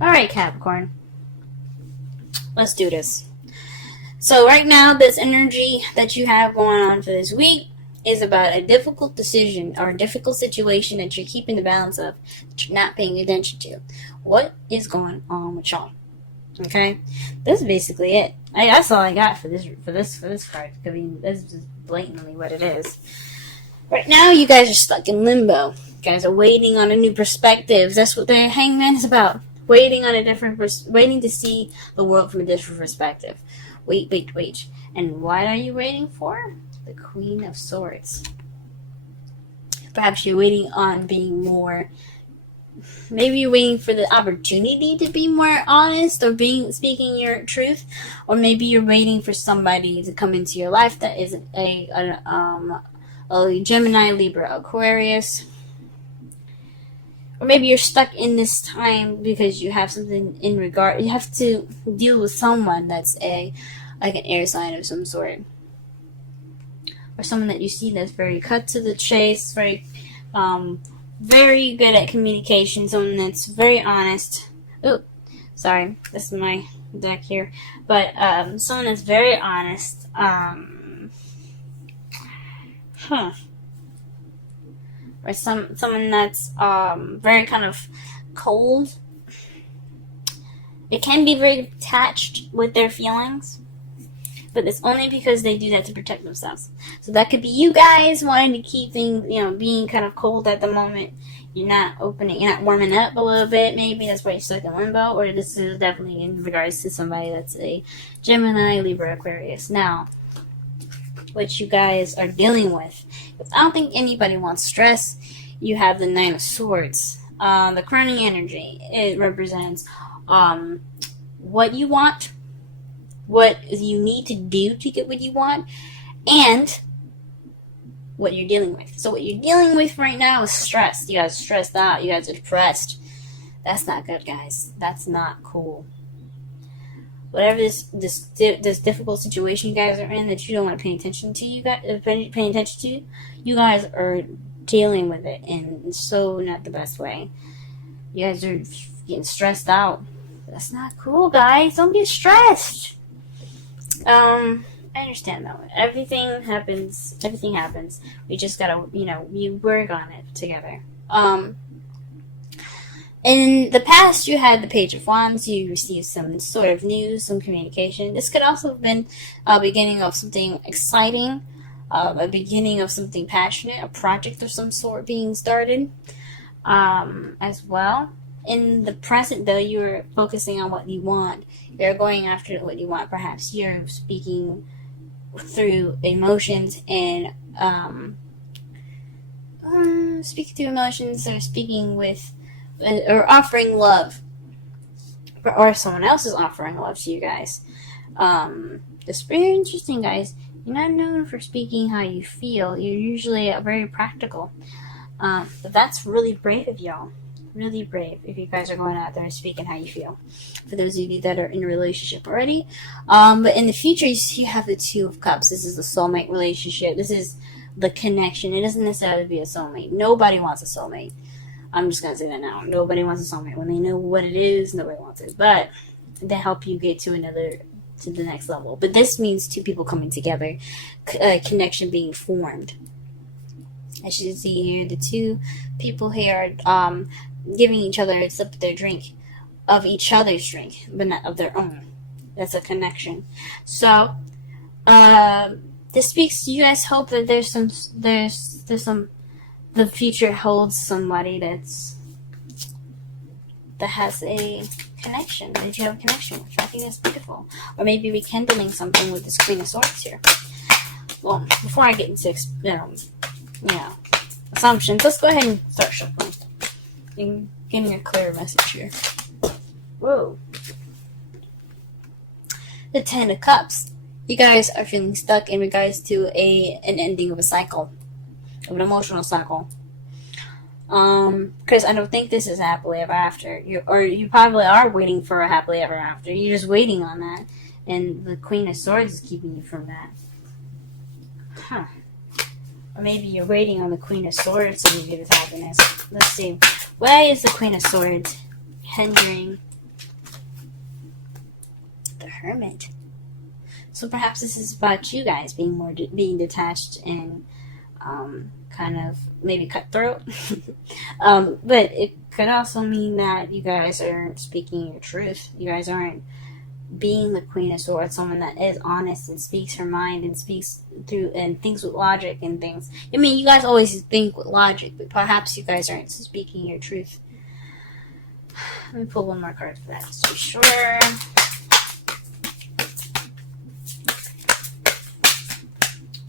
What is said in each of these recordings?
Alright, Capricorn. Let's do this. So right now, this energy that you have going on for this week is about a difficult decision or a difficult situation that you're keeping the balance of, that you're not paying attention to. What is going on with y'all? Okay, this is basically it. That's all I got for this card. I mean, this is just blatantly what it is. Right now, you guys are stuck in limbo. You guys are waiting on a new perspective. That's what the Hangman is about. Waiting to see the world from a different perspective. Wait. And what are you waiting for? The Queen of Swords. Perhaps you're waiting on being more. Maybe you're waiting for the opportunity to be more honest or speaking your truth, or maybe you're waiting for somebody to come into your life that is a Gemini, Libra, Aquarius. Or maybe you're stuck in this time because you have something you have to deal with someone that's like an air sign of some sort. Or someone that you see that's very cut to the chase, very good at communication, someone that's very honest. Oh, sorry, this is my deck here. But someone that's very honest. Or someone that's very kind of cold. It can be very attached with their feelings, but it's only because they do that to protect themselves. So that could be you guys wanting to keep things, being kind of cold at the moment. You're not warming up a little bit, maybe. That's why you're stuck in limbo. Or this is definitely in regards to somebody that's a Gemini, Libra, Aquarius. Now, what you guys are dealing with. I don't think anybody wants stress. You have the Nine of Swords. The crowning energy. It represents what you want, what you need to do to get what you want, and what you're dealing with. So what you're dealing with right now is stress. You guys are stressed out. You guys are depressed. That's not good, guys. That's not cool. Whatever this difficult situation you guys are in that you don't want to pay attention to, you guys are dealing with it in so not the best way. You guys are getting stressed out. That's not cool, guys. Don't get stressed. I understand though. Everything happens. We just gotta, we work on it together. In the past, you had the Page of Wands. You received some sort of news, some communication. This could also have been a beginning of something exciting, a beginning of something passionate, a project of some sort being started as well. In the present, though, you're focusing on what you want. You're going after what you want. Perhaps you're speaking through emotions and or speaking with or offering love, or someone else is offering love to you guys. It's very interesting, guys. You're not known for speaking how you feel. You're usually very practical. But that's really brave of y'all. Really brave if you guys are going out there and speaking how you feel. For those of you that are in a relationship already. But in the future, you have the Two of Cups. This is the soulmate relationship. This is the connection. It doesn't necessarily be a soulmate. Nobody wants a soulmate. I'm just going to say that now. Nobody wants a soulmate. When they know what it is, nobody wants it. But they help you get to the next level. But this means two people coming together, a connection being formed. As you can see here, the two people here are giving each other a sip of their drink, of each other's drink, but not of their own. That's a connection. So, this speaks to you guys. Hope that there's some. The future holds somebody that has a connection, that you have a connection with. I think that's beautiful. Or maybe rekindling something with this Queen of Swords here. Well, before I get into assumptions, let's go ahead and start shuffling. And give me a clear message here. Whoa. The Ten of Cups. You guys are feeling stuck in regards to an ending of a cycle. Of an emotional cycle. Because I don't think this is happily ever after. You probably are waiting for a happily ever after. You're just waiting on that. And the Queen of Swords is keeping you from that. Huh. Or maybe you're waiting on the Queen of Swords to give you this happiness. Let's see. Why is the Queen of Swords hindering Hermit. So perhaps this is about you guys being detached and kind of maybe cutthroat. But it could also mean that you guys aren't speaking your truth. You guys aren't being the Queen of Swords, someone that is honest and speaks her mind and speaks through and thinks with logic and things. I mean, you guys always think with logic, but perhaps you guys aren't speaking your truth. Let me pull one more card for that just to be sure.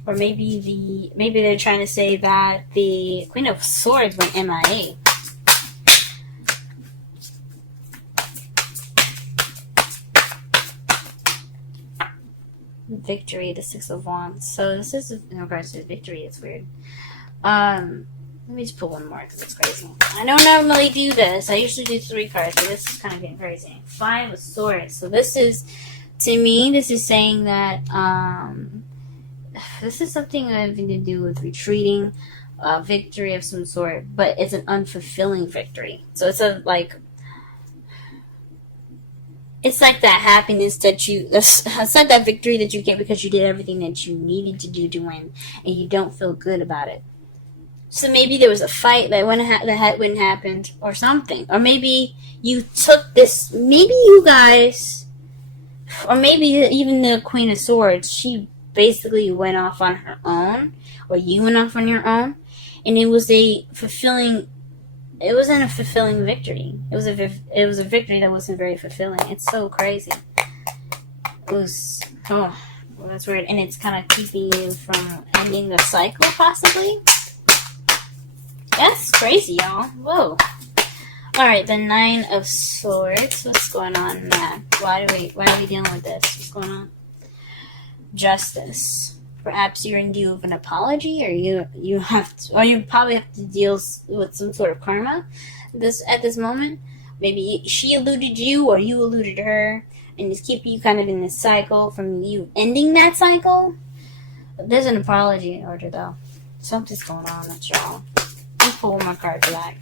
Or maybe they're trying to say that the Queen of Swords went MIA. Victory, the Six of Wands. So this is in regards to victory. It's weird. Let me just pull one more because it's crazy. I don't normally do this. I usually do 3 cards, but this is kind of getting crazy. 5 of Swords. So this is, to me, this is saying that this is something having to do with retreating, victory of some sort, but it's an unfulfilling victory. So it's it's like that happiness that it's like that victory that you get because you did everything that you needed to do to win, and you don't feel good about it. So maybe there was a fight that wouldn't happened, or something. Or maybe you took this, maybe you guys, or maybe even the Queen of Swords, she basically went off on her own, or you went off on your own, and it wasn't a fulfilling victory. It was a victory that wasn't very fulfilling. It's so crazy. It was, well, that's weird. And it's kind of keeping you from ending the cycle, possibly. That's crazy, y'all. Whoa. Alright, the 9 of Swords. What's going on in that? Why are we dealing with this? What's going on? Justice. Perhaps you're in due of an apology, or you probably have to deal with some sort of karma at this moment. Maybe she eluded you, or you eluded her, and it's keeping you kind of in this cycle from you ending that cycle. There's an apology in order, though. Something's going on, that's y'all. Let's pull one more card for that.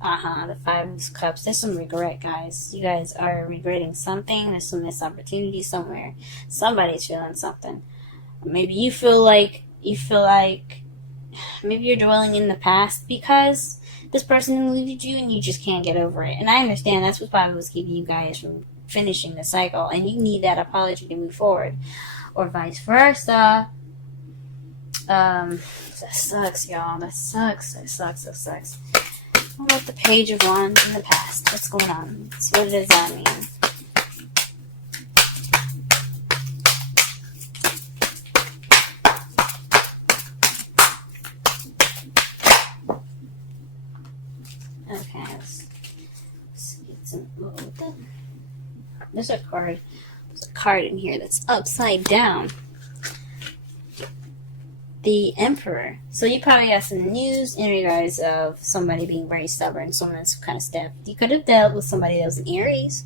The 5 of Cups. There's some regret, guys. You guys are regretting something. There's some missed opportunity somewhere. Somebody's feeling something. Maybe you feel like maybe you're dwelling in the past because this person eluded you and you just can't get over it. And I understand that's what probably was keeping you guys from finishing the cycle, and you need that apology to move forward, or vice versa. That sucks, y'all. That sucks. What about the Page of Wands in the past? What's going on? So what does that mean? Okay, let's get some. There's a card. There's a card in here that's upside down. The Emperor. So you probably got some news in regards of somebody being very stubborn, someone that's kind of stiff. You could have dealt with somebody that was an Aries,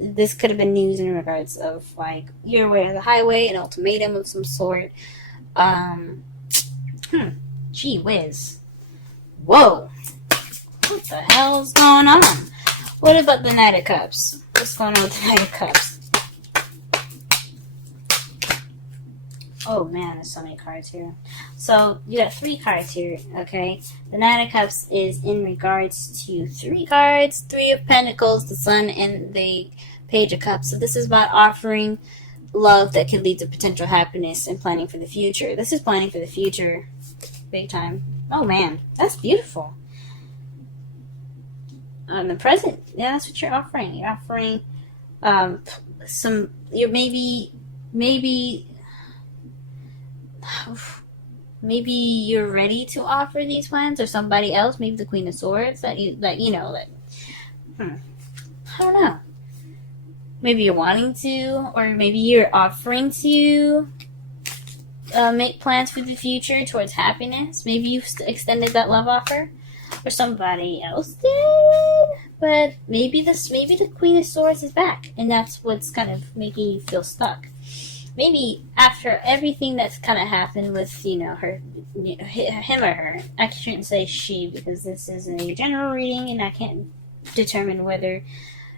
this could have been news in regards of like your way of the highway, an ultimatum of some sort. Gee whiz. Whoa. What the hell's going on? What about the Knight of Cups? What's going on with the Knight of Cups? Oh man, there's so many cards here. So you got 3 cards here, okay? The Nine of Cups is in regards to 3 cards: 3 of Pentacles, the Sun, and the Page of Cups. So this is about offering love that can lead to potential happiness and planning for the future. This is planning for the future, big time. Oh man, that's beautiful. The present, yeah, that's what you're offering. You're offering maybe you're ready to offer these plans, or somebody else, maybe the Queen of Swords, I don't know. Maybe you're wanting to, or maybe you're offering to make plans for the future towards happiness. Maybe you've extended that love offer, or somebody else did. But maybe the Queen of Swords is back, and that's what's kind of making you feel stuck. maybe after everything that's kind of happened with, you know, her, him or her. I shouldn't say she because this is a general reading and I can't determine whether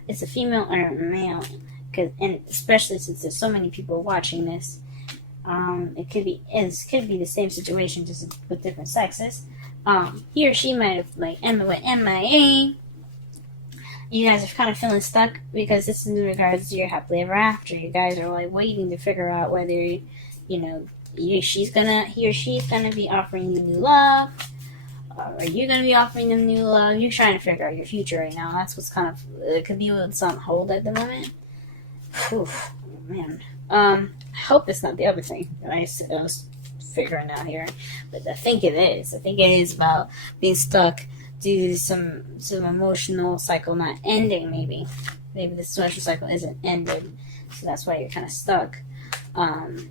it's a female or a male. And especially since there's so many people watching this, it could be the same situation just with different sexes. He or she might have like went MIA. You guys are kind of feeling stuck because this is in regards to your happily ever after. You guys are like waiting to figure out whether, you know, he or she's gonna be offering you new love, or you're gonna be offering them new love. You're trying to figure out your future right now. That's what's kind of, it could be what's on hold at the moment. Whew, man. I hope it's not the other thing that I was figuring out here, but I think it is. I think it is about being stuck due to some emotional cycle not ending. Maybe the social cycle isn't ended, so that's why you're kind of stuck. And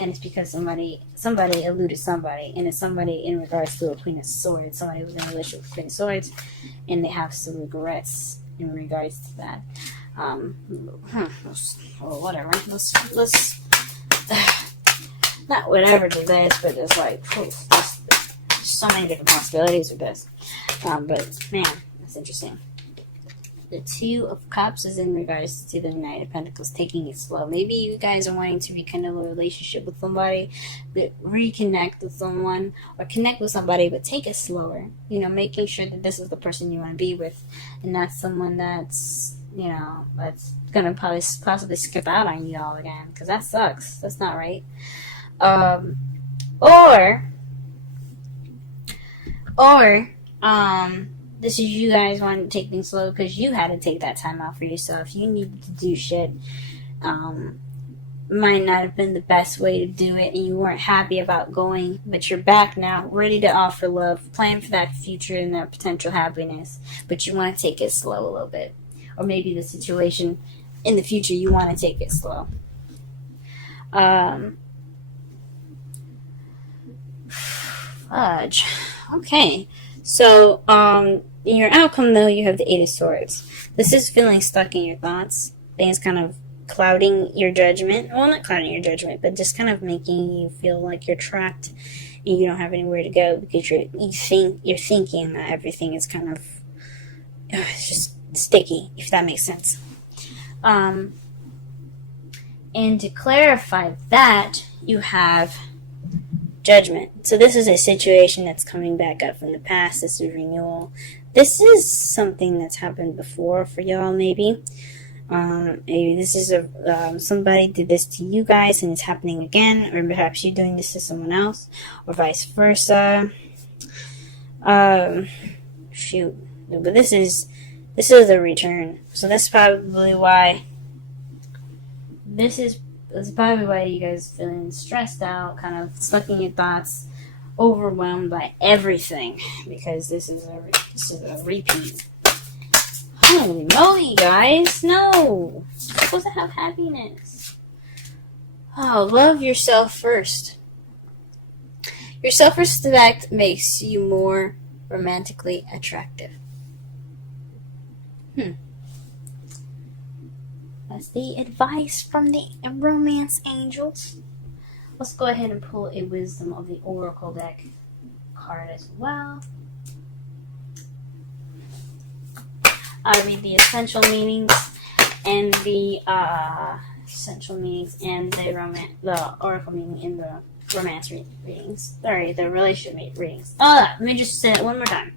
it's because somebody eluded somebody, and it's somebody in regards to a Queen of Swords. Somebody who's in a relationship with Queen of Swords, and they have some regrets in regards to that. Or whatever. Let's not whatever to this, but it's like there's so many different possibilities with this. But man, that's interesting. The Two of Cups is in regards to the Knight of Pentacles, taking it slow. Maybe you guys are wanting to rekindle a relationship with somebody, reconnect with someone, or connect with somebody, but take it slower. You know, making sure that this is the person you want to be with, and not someone that's, you know, that's gonna possibly skip out on you all again, because that sucks. That's not right. This is you guys wanting to take things slow because you had to take that time out for yourself. You needed to do shit. Might not have been the best way to do it, and you weren't happy about going, but you're back now, ready to offer love, plan for that future and that potential happiness, but you want to take it slow a little bit. Or maybe the situation in the future, you want to take it slow. Fudge. Okay. So, in your outcome, though, you have the Eight of Swords. This is feeling stuck in your thoughts. Things kind of clouding your judgment. Well, not clouding your judgment, but just kind of making you feel like you're trapped and you don't have anywhere to go because you're thinking that everything is kind of it's just sticky, if that makes sense. And to clarify that, you have Judgment. So this is a situation that's coming back up from the past. This is renewal. This is something that's happened before for y'all, maybe. Maybe this is somebody did this to you guys and it's happening again, or perhaps you're doing this to someone else, or vice versa. Shoot. But this is a return. So that's probably why that's probably why you guys feeling stressed out, kind of stuck in your thoughts, overwhelmed by everything, because this is a repeat. Holy moly, guys! No, you're supposed to have happiness. Oh, love yourself first. Your self-respect makes you more romantically attractive. That's the advice from the romance angels. Let's go ahead and pull a Wisdom of the Oracle deck card as well. I'll read the essential meanings and the the oracle meaning in the romance readings. Sorry, the relationship readings. Let me just say it one more time.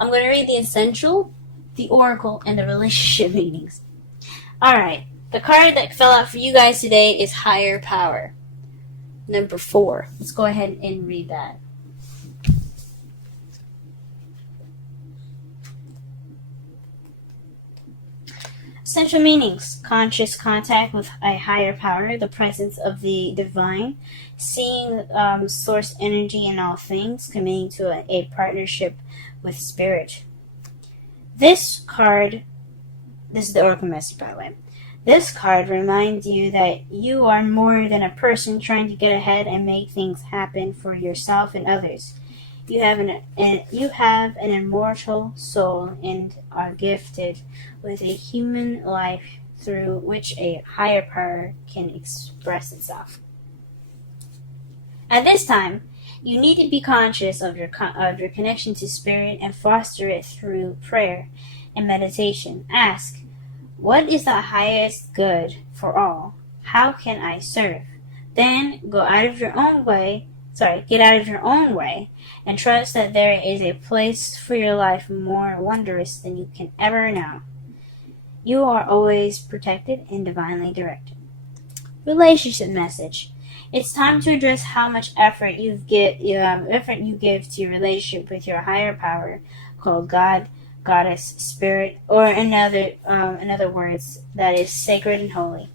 I'm going to read the essential, the oracle, and the relationship meanings. Alright, the card that fell out for you guys today is Higher Power. Number 4. Let's go ahead and read that. Essential meanings: conscious contact with a higher power, the presence of the divine, seeing source energy in all things, committing to a partnership with spirit. This is the Oracle message, by the way. This card reminds you that you are more than a person trying to get ahead and make things happen for yourself and others. You have an immortal soul and are gifted with a human life through which a higher power can express itself. At this time, you need to be conscious of your connection to spirit and foster it through prayer and meditation. Ask, what is the highest good for all? How can I serve? Then get out of your own way and trust that there is a place for your life more wondrous than you can ever know. You are always protected and divinely directed. Relationship message. It's time to address how much effort you give to your relationship with your higher power, called God, Goddess, Spirit, or in other words, that is sacred and holy.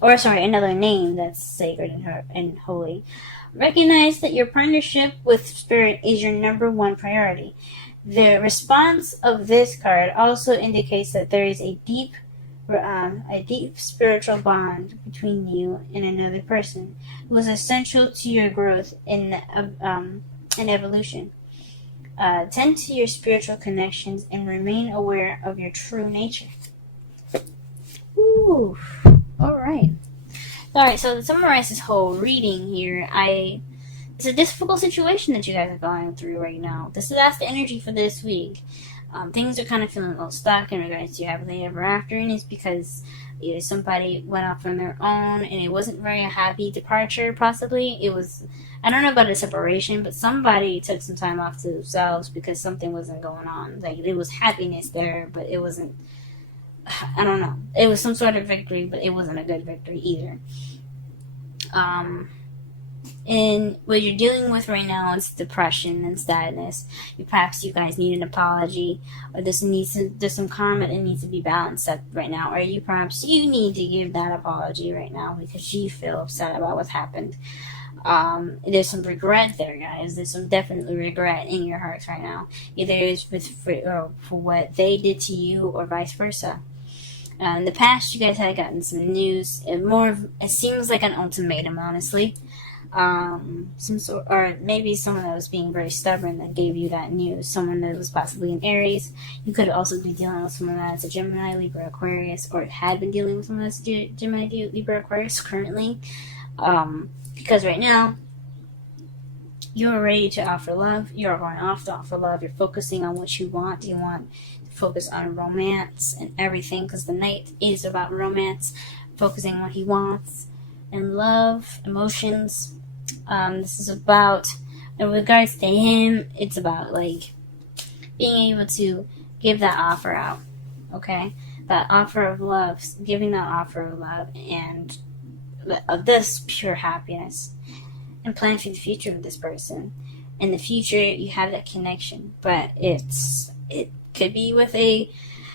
Another name that's sacred and holy. Recognize that your partnership with Spirit is your number one priority. The response of this card also indicates that there is a deep spiritual bond between you and another person who is essential to your growth in evolution. Tend to your spiritual connections and remain aware of your true nature. Ooh, alright. Alright, so to summarize this whole reading here, it's a difficult situation that you guys are going through right now. That's the energy for this week. Things are kind of feeling a little stuck in regards to happily ever after, and it's because either somebody went off on their own and it wasn't very a happy departure, possibly. It was, I don't know about a separation, but somebody took some time off to themselves because something wasn't going on. Like, there was happiness there, but it wasn't, I don't know. It was some sort of victory, but it wasn't a good victory either. And what you're dealing with right now is depression and sadness. Perhaps you guys need an apology, or there's some karma that needs to be balanced up right now, or perhaps you need to give that apology right now because you feel upset about what's happened. There's some regret there, guys. There's some definitely regret in your hearts right now. Either it's for what they did to you, or vice versa. In the past, you guys had gotten some news. It seems like an ultimatum, honestly. Or maybe someone that was being very stubborn that gave you that news. Someone that was possibly an Aries. You could also be dealing with someone that's a Gemini, Libra, Aquarius, or had been dealing with someone that's Gemini, Libra, Aquarius currently. Because right now, you're ready to offer love. You're going off to offer love. You're focusing on what you want. You want to focus on romance and everything, because the Knight is about romance, focusing on what he wants, and love, emotions. This is about, in regards to him, it's about like being able to give that offer out, okay? That offer of love, giving that offer of love and of this pure happiness, and planning for the future of this person. In the future, you have that connection, but it could be with a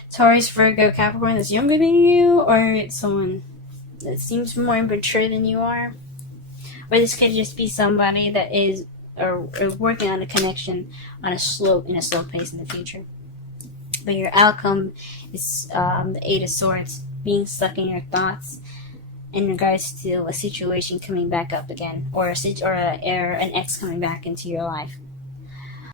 Taurus, Virgo, Capricorn that's younger than you, or it's someone that seems more mature than you are. Or this could just be somebody that is or working on a connection in a slow pace in the future. But your outcome is the Eight of Swords, being stuck in your thoughts in regards to a situation coming back up again, or an ex coming back into your life.